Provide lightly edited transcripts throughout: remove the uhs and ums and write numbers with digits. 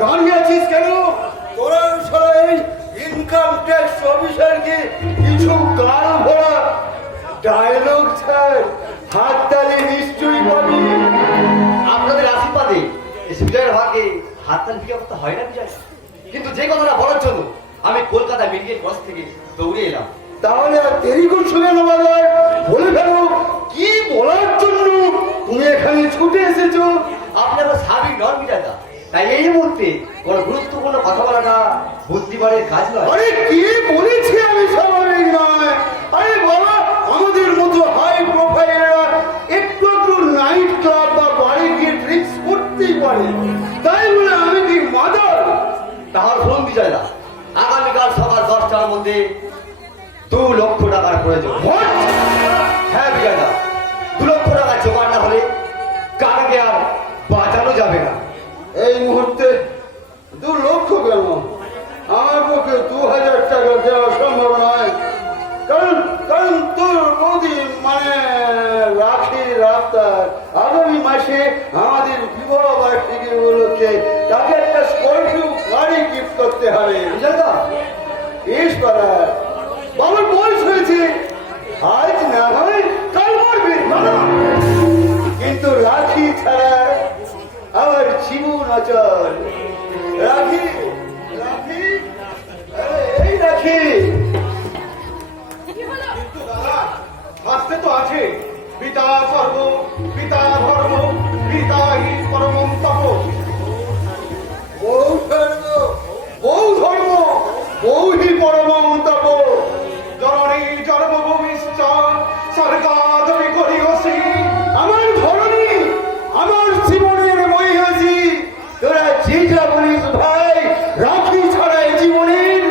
দাঁড়িয়ে আছিস কেন? তোরা সবাই ইনকাম ট্যাক্স অফিসারকে কিছু গাল ভরা ডায়লগ ছাড়, হাততালি নিশ্চয়ই পাবি। আপনাদের আশীর্বাদে বিজয়ের ভাগে হাততালি বিজয় করতে হয় না বিজয়, কিন্তু যে কথাটা বলার জন্য আমি কলকাতা মেডিকেল কলেজ থেকে দৌড়ে এলাম। তাহলে আর দেরি করছো কেন বাবা? বলে ফেলো কি বলার জন্য তুমি এখানে ছুটে এসেছো। আপনি আমার স্বাভাবিক নন বিজয়দা, তাই এই মুহূর্তে কোনো গুরুত্বপূর্ণ কথা বলাটা বুদ্ধিমানের কাজ নয়। আরে কি বলেছি আমি স্বাভাবিক নয়? আরে বাবা, আমাদের মতো হাই প্রোফাইলরা একটু একটু নাইট ক্লাব বা বারে গিয়ে ড্রিঙ্কস করতেই পারে, তাই বলে আমি কি মাদার? তাহলে শুনুন বিজয়দা, আগামীকাল সকাল 10টার মধ্যে 2 লক্ষ টাকার প্রয়োজন। হ্যাঁ বিজয়দা, 2 লক্ষ টাকা জোগাড় না হলে কারকে আর বাঁচানো যাবে না। এই মুহূর্তে 2 লক্ষ কেন? আমার পক্ষে 2000 টাকা দেওয়া সম্ভব নয়, কারণ কারণ তোর বৌদি মানে রাখি রাস্তার আগামী মাসে আমাদের বিবাহ বার্ষিকী উপলক্ষে তাকে একটা স্করপিও গাড়ি গিফট করতে হবে। বিজয়দা, বেশ পারা বাবার বয়স হয়েছে, আজ না হয় কাল মরবে বাবা, কিন্তু রাখি ছাড়া আমার জীবন অচল। রাখি রাখি, আরে এই রাখি। কিন্তু দাদা, শাস্ত্রে তো আছে পিতা স্বর্গ পিতা ধর্ম পিতা হি পরমং তপ। বউ ধর্ম, বউ ধর্ম, বউ হি পরমং তপ। জননী জন্মভূমিশ্চ স্বর্গাদপি করিয়সি। আমার ধরনী, আমার জীবনের মহিষী, তোরা যে যা বলিস ভাই, রাখি ছাড়াই জীবনের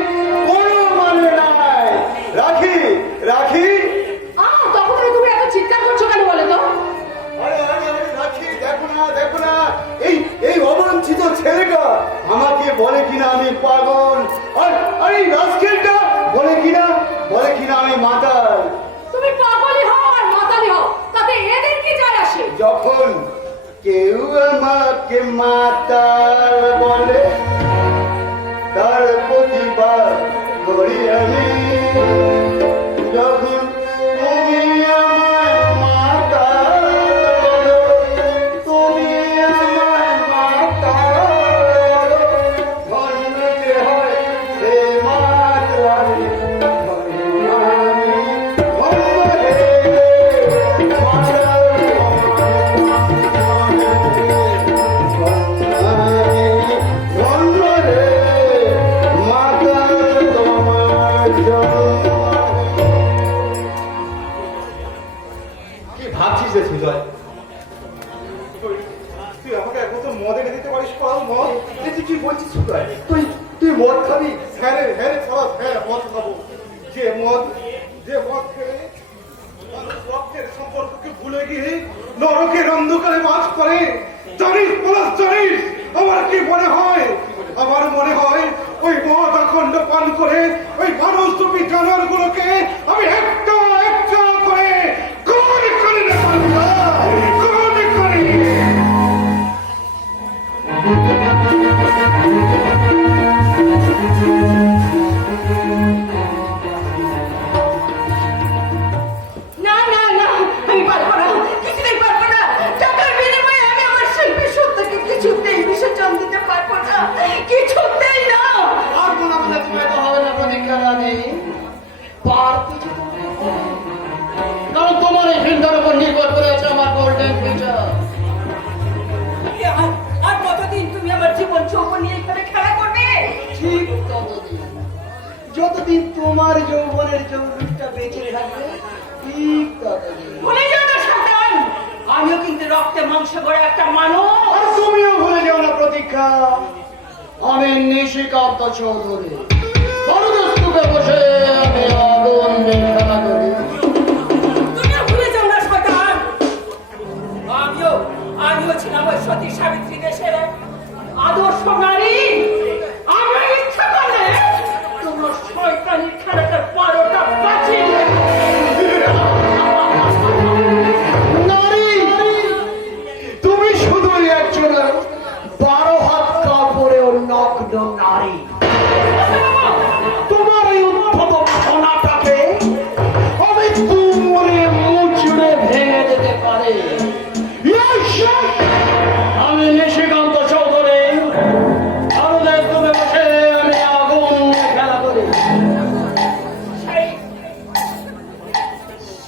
কোনো মানে নাই। রাখি রাখি, তখন তুমি এত চিৎকার করছো কেন বলে তো? আরে আরে আরে রাখি, দেখো না দেখো না, এই এই অবাঞ্ছিত ছেলেটা আমাকে বলে কিনা আমি পাগল, আর এই রাস্কেলটা বলে কিনা আমি মাতাল। তুমি পাগলই হও আর মাতালি হও, তাতে এদের কি যায় আসে? যখন কেউ আমাকে মাতাল বলে তার প্রতিবাদ করি আমি, যখন তুমি আমায় মাতাল বলো, তুমি আমায় মাতাল বলো, ধন্য যে হয় সে মাতাল। কি ভাবছিস রে সুজয়? তুই আমাকে এক বোতল মদ এনে দিতে পারিস? পাল মদ। তুই কি বলছিস সুজয়? তুই মদ খাবি? হ্যাঁ রে হ্যাঁ রে পড়া, হ্যাঁ মদ খাবো। যে মদ খেলে মানুষ রক্তের সম্পর্ককে ভুলে গিয়ে নরকের অন্ধকারে বাস করে। জানিস পলাশ, জানিস আমার কি মনে হয়? আমার মনে হয় ওই মদ অখণ্ড পান করে ওই মানুষ রূপী জানোয়ারগুলোকে আমি একটা একটা করে কোন করে কোন করে। না না না, আমি পারবো না, কিছুতেই পারবো না। টাকার বিনিময়ে আমি আমার শিল্পের সত্যকে কিছুতেই বিসর্জন দিতে পারবো না, কিছুতেই না। পারবো না বলে তুমি তো হবে না প্রতীক্ষা রানী। পারতে যে কারণ তোমার এই ফিল্ডের উপর নির্ভর করে আছে আমার গোল্ডেন ফিউচার। আর কতদিন তুমি আমার জীবন যৌবন নিয়ে এখানে খেলা করবে? ঠিক ততদিন, যতদিন তোমার যৌবনের যৌবনটা বেঁচে থাকবে, ঠিক ততদিন। ভুলে যাও না সাবধান, আমিও কিন্তু রক্তে মাংস গড়ে একটা মানুষ। আর তুমিও ভুলে যাও না প্রতীক্ষা, আমি নিশিকান্ত চৌধুরী, বড়দস্তুকে বসে আমি আগুন খেলা করি। তুমিও ভুলে যাও না শয়তান, আমিও ছিলাম ওই সতী সাবিত্রী দেশের আদর্শ নারী। আমি ইচ্ছা করলে তোমার শয়তানি খেলাটা 12টা বাঁচিয়ে নারী, তুমি শুধু একজন 12 হাত কাপড়ে একদম নারী। তোমার এই উদ্ধত ঘটনাটাকে আমি তুমরে মুচড়ে ভেঙে দিতে পারে। আমি নিশিকান্ত চৌধুরী ভারতের তুমি বসে আমি আগুন খেলা করি।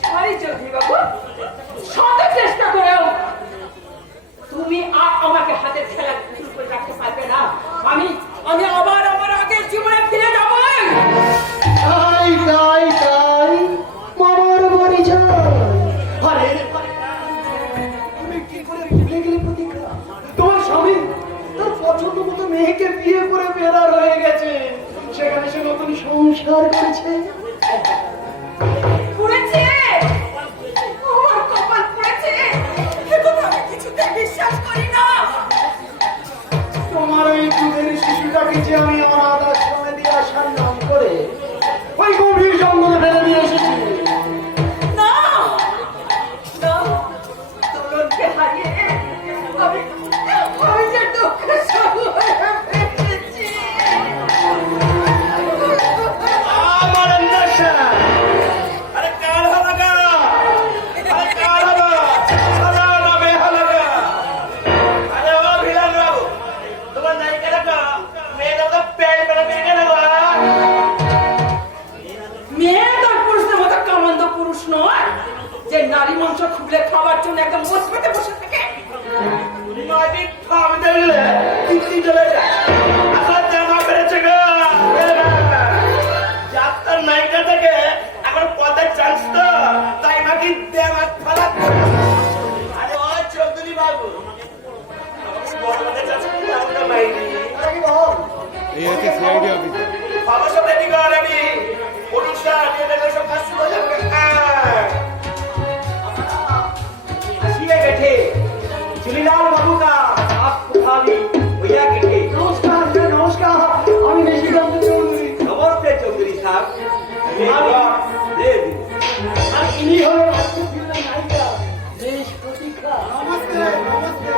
সরি চৌধুরী বাবু, শত চেষ্টা করেও তুমি আর আমাকে হাতের খেলা শুরু করে রাখতে পারবে না। আমি আমি আবার আমার আগের জীবনে ফিরে যাব। তাই তাই তাই মামার বাড়ি যাই। আরে তুমি কি করে ভুলে গেলে প্রতীক্ষা? তোমার স্বামী তার পছন্দ মতো মেয়েকে বিয়ে করে বেরার হয়ে গেছে, সেখানে সে নতুন সংসার করেছে। পড়েছে আমার কপাল পড়েছে, কিন্তু আমি কিছুতেই বিশ্বাস করি না। তোমার ওই দুধের শিশুটাকে যে আমি আমার আদার সময় দিয়ে আসার নাম করে ওই গভীর জঙ্গলে ফেলে দিয়ে এসেছি। না না, তোরকে হারিয়ে আমি আমি যে দুঃখের সাগরে ফেসেছি। আমার নেশা अरे काल हो लगा, अरे काल हो सदा ना बेहा लगा। अरे ओ भिलन बाबू, तुम्हारा नहीं करा का मेरा तो पेड़ पर मेरे लगा। মেয়ে তোর পুরুষের মতো কামান্দ পুরুষ নয় যে নারী মাংস খুবলে খাওয়ার জন্য একদম বসে বসে থাকে। माटी फाम दे ले, कितनी चले जा। असल जाना मेरे चगा, जातर नहीं कर सके, अगर पता चांस तो टाइम की देवात फलक। अरे ओ चौधरी बाबू, बोल मत चांस की लाभ ना मायनी। কি বল? बाबा सब रेडी कर रेडी, पुरुषा ये देखो सब काश हो जाएगा। আসিয়ে গেছে চুলিলাল বাবু কা आप पुखारी भैया के নমস্কার স্যার, নমস্কার। আমি নিশিকান্ত চৌধুরী। नमस्ते चौधरी साहब। दे दी। আর ইনি হলেন আজকের দিনের নায়িকা বেশ প্রতীক্ষা। नमस्ते नमस्ते।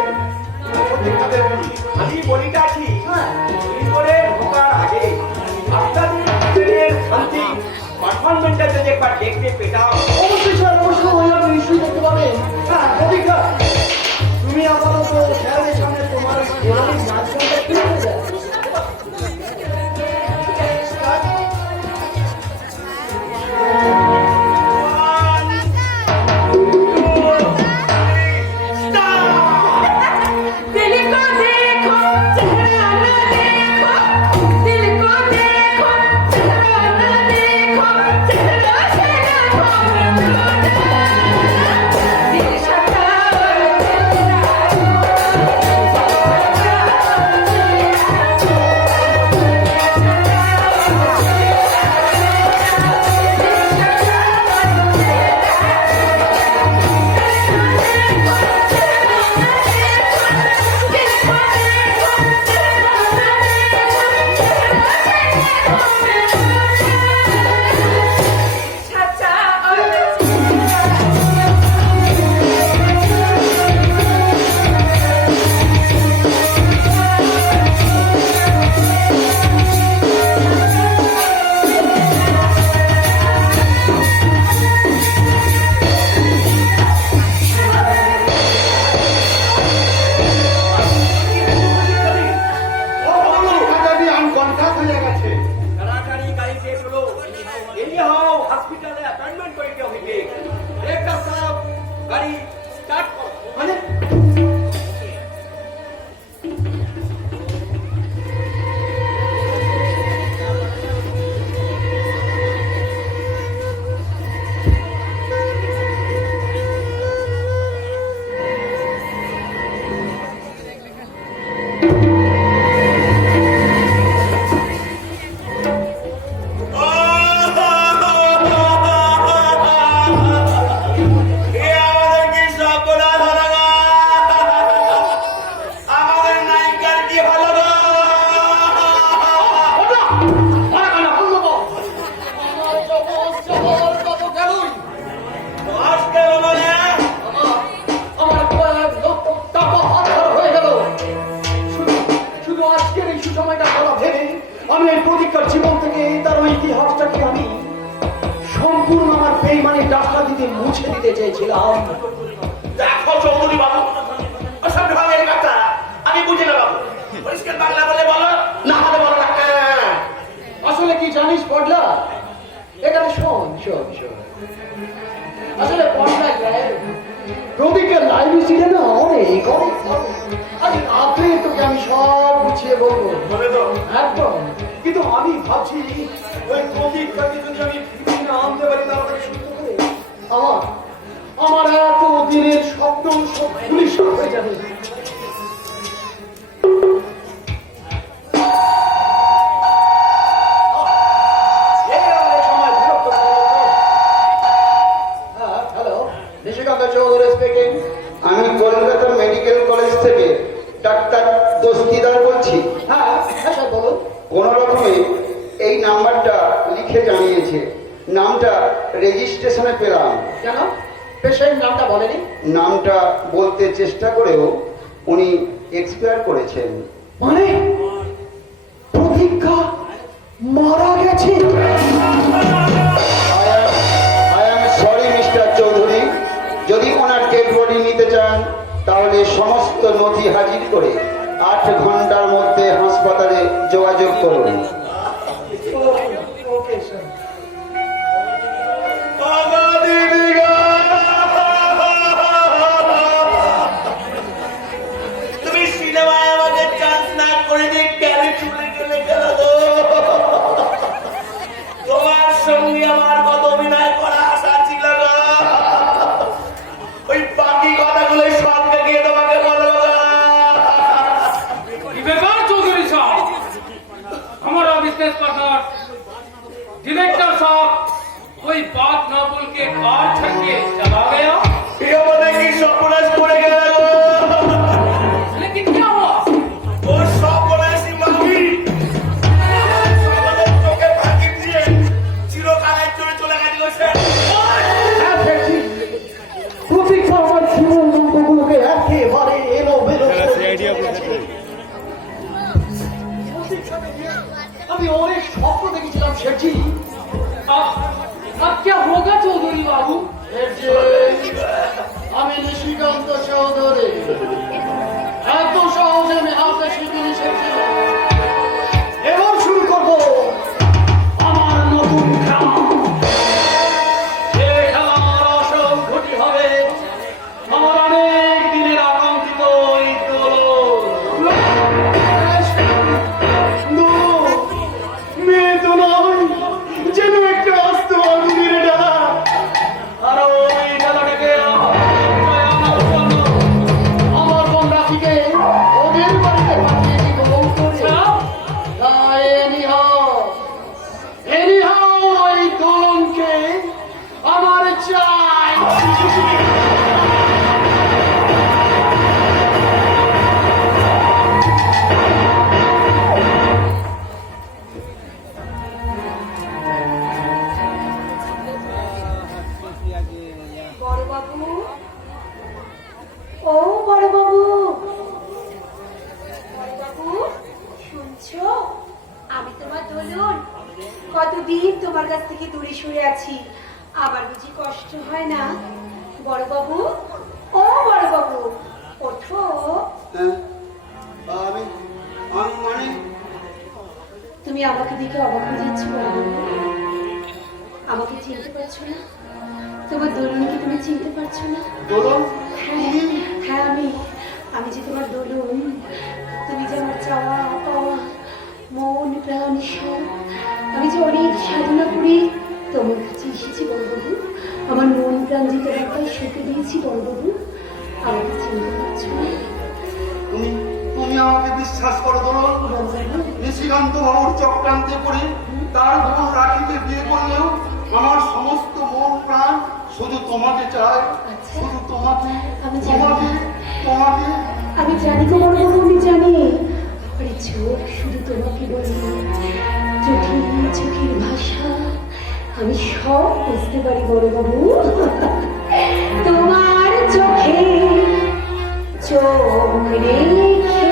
আমি বলিটা আছি করে ঢোকার আগে আপনাদের জীবনের শান্তি পারফরমেন্সটা যদি একবার দেখতে পেতাম। অবশ্যই স্যার, অবশ্যই আপনি নিশ্চয়ই দেখতে পাবেন। হ্যাঁ প্রতীক্ষা, তুমি আপাতত স্যারের সামনে তোমার নারীর নাচগানটা কি করে দেয়? दिल को देखो चेहरा न देखो, दिल को देखो चेहरा न देखो, चेहरा से न भागो दिल शक्कर तेरा আজকের এই সুসময়টা বলা ভেবে আমি এই প্রতিজ্ঞার জীবন থেকে তার ওই ইতিহাসটাকে আমি সম্পূর্ণ আমার বেইমানি ডাকাতিতে মুছে দিতে চেয়েছিলাম। দেখো চৌধুরী বাবু, ওসব ঢঙের কথা আমি বুঝি না বাবু। পরিষ্কার বাংলা বলে বলো, না হলে বলো না। আসলে কি জানিস পড়লা, এখানে শোন শোন শোন। আসলে পড়লা রবিকে লাইভ ছিল না অনেক অনেক আজ রাত্রে তোকে আমি সব গুছিয়ে বলবো একদম। কিন্তু আমি ভাবছি ওই প্রদীপটাকে যদি আমি ফিরিয়ে না আনতে পারি তাহলে সুন্দর করে আমার এত দিনের স্বপ্ন সব পুলিশ হয়ে যাবে। আমি কলকাতা মেডিকেল কলেজ থেকে ডাক্তার দস্তিদার বলছি। হ্যাঁ স্যার বলুন। কোন রকমে এই নাম্বারটা লিখে জানিয়েছে, নামটা রেজিস্ট্রেশনে পেলাম। কেন পেশেন্ট নামটা বলেনি? নামটা বলতে চেষ্টা করেও উনি এক্সপায়ার করেছেন। মানে প্রতিজ্ঞা মারা গেছে? I am sorry mister Chowdhury, যদি ওনার ডেড বডি নিতে চান তাহলে সমস্ত নথি হাজির করে 8 ঘন্টার মধ্যে হাসপাতালে যোগাযোগ করুন। Okay sir. তুমি সিনেমায় আমাদের চান্স না করে দিয়ে কেন চলে গেলে গেল গো? তোমার সঙ্গে আমার কত অভিনয় করা আশা ছিল গো। ওই বাকি কথাগুলো সঙ্গে গিয়ে তোমাকে বলবো গো। ব্যাপার চৌধুরী সাহেব, हमारा बिजनेस पार्टनर डायरेक्टर साहब कोई बात ना बोल के कार छक के चला गया। ये बोले कि सपनाश করে গেল গো। लेकिन क्या हुआ? ও সপনাশি মামি আমাদের চোখে ফাঁকি দিয়ে চিরকালের জন্য চলে গেল সে। প্রতিজ্ঞা আমার জীবন দুঃখগুলোকে একেবারে এলোমেলো করে দিয়েছে। আমি অনেক স্বপ্ন দেখেছিলাম শেঠজি। अब क्या होगा चौधरी बाबू? আমি নিশিকান্ত চৌধুরী, এত সহজে আমি হাতে শিখিনি শেঠজি। এবার শুরু করবো আমার নতুন খেলা। যে খেলা আমার অসংখ্যটি হবে আমার অনেক দিনের আকাঙ্ক্ষিত এই দোলন। মেয়ে তো নয়, যেন একটা আস্ত আগুনের ডালা। আর ওই ডালাটাকে আমার বোন রাখিকে ওদের বাড়িতে পাঠিয়ে দিব করে। এনিহাও ওই দোলনকে আমার চাই। বড়বাবু, ও বড়বাবু, বড়বাবু শুনছো? আমি তোমার দোলন, কতদিন তোমার কাছ থেকে দূরে সরে আছি, আমার বুঝি কষ্ট হয় না? বড়বাবু, ও বড়বাবু, ওঠো। হ্যাঁ, আমি আমি মানে তুমি আমাকে দেখে অবাক হয়ে যাচ্ছ বড়বাবু? আমাকে চিনতে পারছো না? তোমার দোলনকে তুমি চিনতে পারছো না? দোলন? হ্যাঁ হ্যাঁ, আমি যে তোমার দোলন। তুমি যে আমার চাওয়া পাওয়া মন প্রাণ সব। আমি যে অনেক সাধনা করি তোমার কাছে এসেছি বড়বাবু। আমার মন প্রাণ যে তোমার পায়ে সঁপে দিয়েছি বড়বাবু। আমাকে চিনতে পারছো না? তুমি তুমি আমাকে বিশ্বাস করো দোলন। নিশিকান্ত বাবুর চক্রান্তে পড়ে তার বোন রাখিকে বিয়ে করলেও আমার সমস্ত মন প্রাণ শুধু তোমাকে চাই, শুধু তোমাকে আমি জানি। তোমাকে তোমাকে। আমি জানি গো বড়বাবু, আমি জানি। আরে চোখ শুধু তোমাকে বলি, চোখের ভাষা আমি সব বুঝতে পারি বড়বাবু। তোমার চোখে চোখ রেখে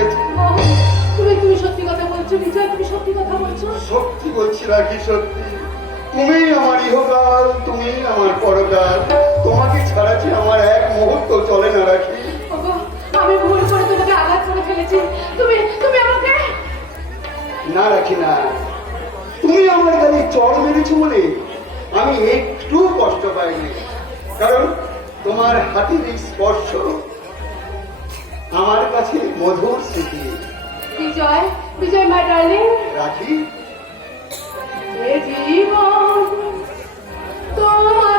ফেলেছি। তুমি সত্যি কথা বলছো বিজয়, তুমি সত্যি কথা বলছো? সত্যি বলছি রাখি, সত্যি। তুমি আমার ইহকাল, তুমি আমার পরকাল। তোমাকে ছাড়া যে আমার এক মুহূর্ত চলে না রাখি। ওগো, আমি ভুল করে তোমাকে আঘাত করে ফেলেছি। তুমি তুমি আমাকে না রাখি না, তুমি আমার গালে চড় মেরেছো বলে আমি একটু কষ্ট পাইনি, কারণ তোমার হাতের এই স্পর্শ আমার কাছে মধুর স্মৃতি। বিজয়, বিজয় মাই ডার্লিং, রাখি, এ জীবন তোমার